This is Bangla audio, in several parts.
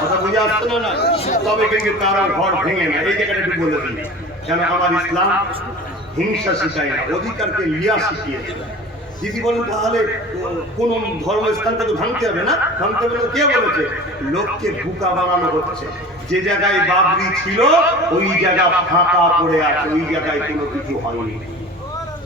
কথা বুঝে আসছে না তবে কিন্তু তারা ঘর ভেঙে না এই জায়গাটা একটু বলে দিন। কেন আমার ইসলাম হিংসা শিখায় না অধিকারকে লিয়া শিখিয়েছে। দিদি বলেন তাহলে কোন ধর্মস্থানটা তো ভাঙতে হবে না? ভাঙতে হবে কে বলেছে? লোককে বুকা বানানো হচ্ছে। যে জায়গায় বাবরি ছিল ওই জায়গা ফাঁকা পড়ে আছে ওই জায়গায় কোনো কিছু হয়নি।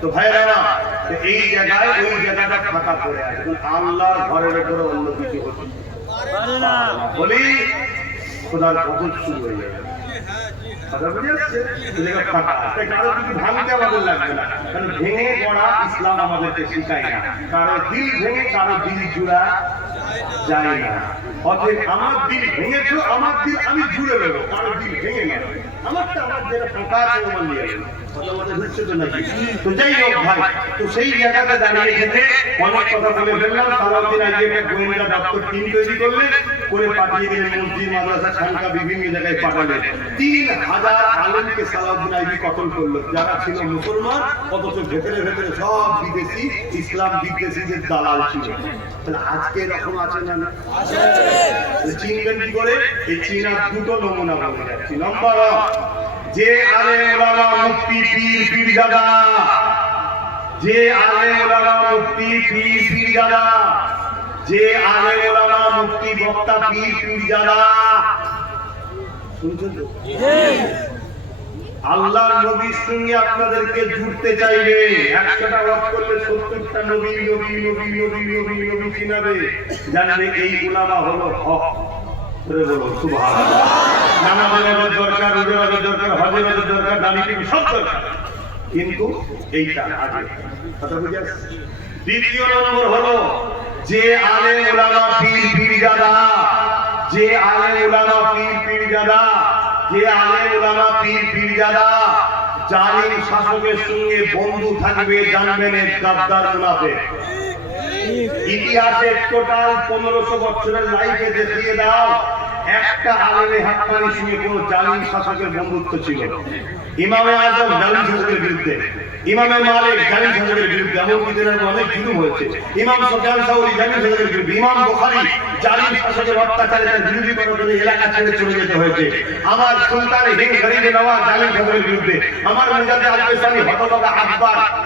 তো ভাইরা তো এই জায়গায় ওই জায়গাটা ফাঁকা পড়ে আছে। আল্লাহর ঘরের উপরে অন্য কিছু হচ্ছে বলি খোদার কবর শুরু হয়ে যাবে ভাঙতে আমাদের লাগবে না। কারণ ভেঙে পড়া ইসলাম আমাদেরকে শিখায় না। কারও দিল ভেঙে কারও দিল জুড়া যায় না। অতএব আমার দিল ভেঙেছো, আমার দিল আমি জুড়ে নেব। কারও দিল ভেঙে গেল। আমারটা আমার যেটা ফাঁকা আছে আমার নিয়ে তো যাই হোক ভাই, তো সেই জায়গাতে দাঁড়িয়ে অনেক কথা বলে ফেললাম সালাউদ্দিন আজকে একটা গোয়েন্দা দপ্তর টিম তৈরি করলেন করে পাঠিয়ে দিলেন মসজিদ, মাদ্রাসা খানকা বিভিন্ন জায়গায় পাঠালেন। তিন হাজার আলমকে সালাউদ্দিন আইবি কতল করল? যারা ছিল মুসলমান, অথচ ভেতরে ভেতরে সব বিদেশি, ইসলাম বিদ্বেষীদের দালাল ছিল। তাহলে আজকে এরকম আছে না? চিনবেন কি করে? এই চীনার দুটো নমুনা বলে যাচ্ছি। নম্বর যে আলে ওলামা মুক্তি পীর পীর দাদা যে আলে ওলামা মুক্তি পীর পীর দাদা যে আলে ওলামা মুক্তি বক্তা পীর পীর শুনছেন আল্লাহ নবীর সঙ্গে আপনাদেরকে জুড়তে চাইবে। একশোটা ওয়াজ করলে সত্তরটা নবী নবী নবী নবী নবী নবী চিনাবে। এই উলামা হলো হক। দরকার দরকার দরকার কিন্তু এইটা কথা দ্বিতীয় নম্বর হলো যে আলে উলামা পীর পীর দাদা, যে আলে উলামা পীর পীর দাদা, যে আলে উলামা পীর পীর দাদা, জালিম শাসকের সঙ্গে বন্ধু থাকবে জানবেন গাদ্দার মুনাফিক ইতিহাসের টোটাল পনেরোশো বছরের লাইফে দেখিয়ে দাও। একটা আলেমে হাক্কানি সঙ্গে কোন জালিম শাসকের বন্ধুত্ব ছিল। ইমামে আজম জালিম শাসকের বিরুদ্ধে, ইমামে মালিক জালিম শাসকের বিরুদ্ধে, এমনকি দিনের অনেক জুলুম হয়েছে। ইমাম সুফিয়ান সাউরি জালিম শাসকের বিরুদ্ধে, ইমাম বুখারী জালিম শাসকের অত্যাচারে তার বিরোধী জন্য এলাকা ছেড়ে চলে যেতে হয়েছে। আমার সুলতান হিং গরিবে নওয়াজ জালিম শাসকের বিরুদ্ধে, আমার মুজাদ্দিদ আল-বাইসানি হতভাগা আকবর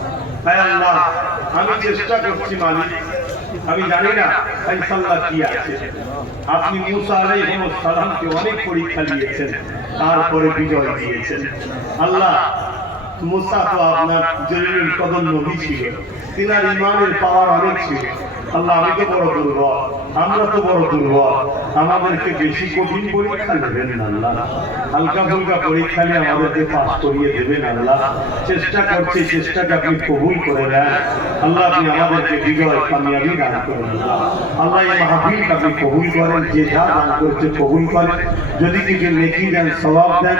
হায় আমি চেষ্টা করছি আমি জানি না কি আছে। আপনি সালামকে অনেক পরীক্ষা দিয়েছেন, তারপরে বিজয় দিয়েছেন। আল্লাহ আপনার জলিলুল কদম নবী ছিল তিনার ইমানের পাওয়ার অনেক ছিল। আল্লাহ, আমি তো বড় দুর্বল। আমরা তো বড় দুর্বল। আমাদেরকে বেশি কঠিন পরীক্ষা নেবেন না আল্লাহ। হালকা ফুলকা পরীক্ষা নিয়ে আমাদেরকে পাস করিয়ে দেবেন আল্লাহ। চেষ্টা করছি, চেষ্টাকে আপনি কবুল করে দেন আল্লাহ, আপনি আমাদেরকে বিজয়, কামিয়াবি দান করেন আল্লাহ। এই মাহফিলকে আপনি কবুল করেন, যে যা দান করছে কবুল করেন। যদি কিছু নেকি দেন সবাব দেন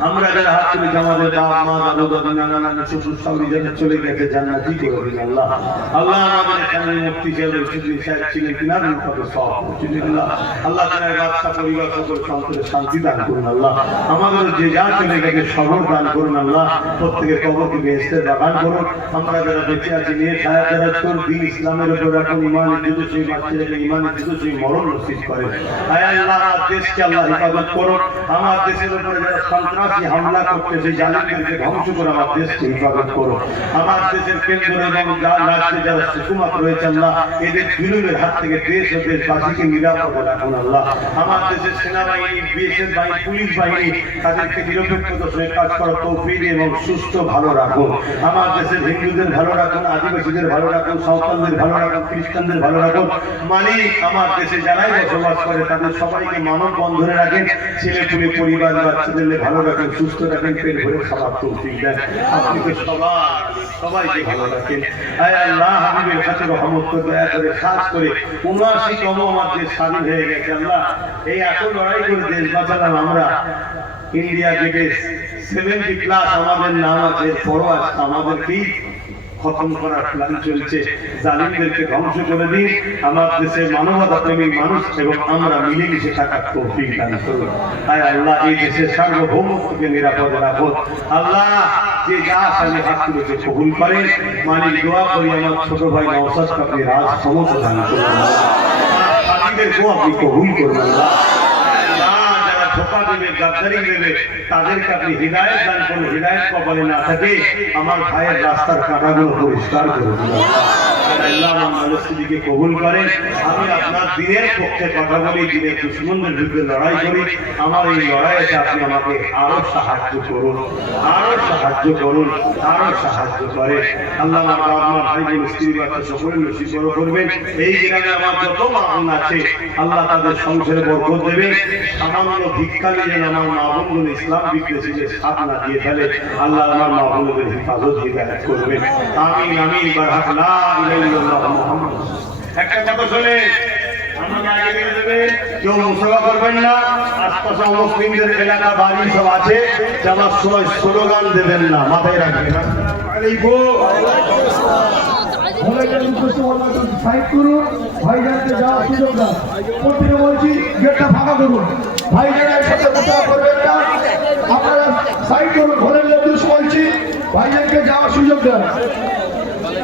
আমরা যারা হাত তুলে আমাদের বাপ মা দাদু দাদু নানা নানা শ্বশুর সবাই যারা চলে গেছে জান্নাতি করে দিন আল্লাহ? আল্লাহ আমাদের এখানে মুক্তি চাইলে শুধু সাহেব ছিলেন কিনার মুখে সব আল্লাহ আল্লাহ তার বাচ্চা পরিবার সকল সন্তানের শান্তি দান করুন আল্লাহ। আমাদের যে যা চলে গেছে সবর দান করুন আল্লাহ। প্রত্যেকের কবরকে বেহেস্তের বাগান করুন। আমরা যারা বেঁচে আছি নিয়ে সাহেব যারা চোর দিন ইসলামের উপর রাখুন ইমানের যুদ্ধ সেই বাচ্চাদেরকে ইমানের যুদ্ধ সেই মরণ নসিব করে। আয় আল্লাহ, দেশকে আল্লাহ হেফাজত করুন। আমার দেশের উপরে যারা সন্ত্রাসী হামলা করতেছে জালিমদেরকে ধ্বংস করে আমার দেশকে হেফাজত করো আমার দেশের কেন্দ্র এবং রাজ্যে যারা সুকুমাত রয়েছে আল্লাহ, এদের হাত থেকে দেশ ও দেশবাসীকে নিরাপদে রাখুন আল্লাহ। আমার দেশের সেনাবাহিনী, বিএসএফ বাহিনী, পুলিশ বাহিনী, তাদেরকে কাজ তৌফিক এবং সুস্থ, ভালো রাখুন। আমার দেশের হিন্দুদের ভালো রাখুন, আদিবাসীদের ভালো রাখুন, সাঁওতালদের ভালো রাখুন, খ্রিস্টানদের ভালো রাখুন। মালিক আমার দেশে যারাই বসবাস করে, তাদের সবাইকে মানব বন্ধনে রাখেন। ছেলে পরিবার বাচ্চাদের ভালো রাখেন। সুস্থ রাখেন, পেট ভরে খাবার তৌফিক দেন। আপনি তো সবার, সবাইকে ভালো রাখেন। আয় আল্লাহ, হাবিবের কাছে রহমত করে দয়া করে খাস করে উনআশি তম আমার দেশ স্বাধীন হয়ে গেছে আল্লাহ। এই এত লড়াই করে দেশ বাঁচালাম আমরা। ইন্ডিয়া গেটে সেভেন্টি প্লাস আমাদের নাম আছে বড় আছে আমাদেরকেই খতম করার প্ল্যান চলছে। জালিমদেরকে ধ্বংস করে দিন। আমার দেশের মানবতা প্রেমী মানুষ এবং আমরা মিলেমিশে থাকার তৌফিক দান করুন। আয় আল্লাহ এই দেশের সার্বভৌমত্বকে নিরাপদে রাখুন। আল্লাহ যে যা সামনে হাত তুলেছে কবুল করেন। মালিক দোয়া করি আমার ছোট ভাই নওসাদ আপনি রাজ ক্ষমতা দান করুন। স্বামীদেরকেও আপনি কবুল করুন আল্লাহ। ধোকা দেবে, গাদ্দারি দেবে তাদেরকে আপনি হৃদায়ত দান করুন, হৃদায়ত কপালে না থাকে, আমার ভাইয়ের রাস্তার কাঁটাগুলো পরিষ্কার করে কবুল করেন আমি আপনার দিনের পক্ষে কথা বলি, দিনের দুশ্মনদের বিরুদ্ধে লড়াই করি। আমার এই আপনি আমাকে আরও সাহায্য করুন, আরও সাহায্য করুন, আরও সাহায্য করে। আল্লাহ আমার ভাই সকলে করবেন। এই আমার যত আছে, আল্লাহ তাদের সংসারে বরকত দেবে সামান্য ভিক্ষা যেন আমার মা বোনগুলো ইসলাম বিদ্বেষীদের সাথ না দিয়ে ফেলে, আল্লাহ আমার মা বোনদের হেফাজত হিদায়ত করবে। আমিন আমিন বারহাক লা ইলাহা মুহাম্মদ একটা কথা শুনে কেউ মুসলা করবেন না, আশপাশে মুসলিমদের এলাকা, বাড়ি সব আছে যাওয়ার সময় স্লোগান দেবেন না, মাথায় রাখবেন সাইড করুন, ভাইজানকে যাওয়ার সুযোগ দাও। প্রত্যেকে বলছি, গেটটা ফাঁকা করুন। ভাইজান একসাথে কথা করবেন না। আপনারা সাইড করুন ঘরের যাওয়ার সুযোগ দেন।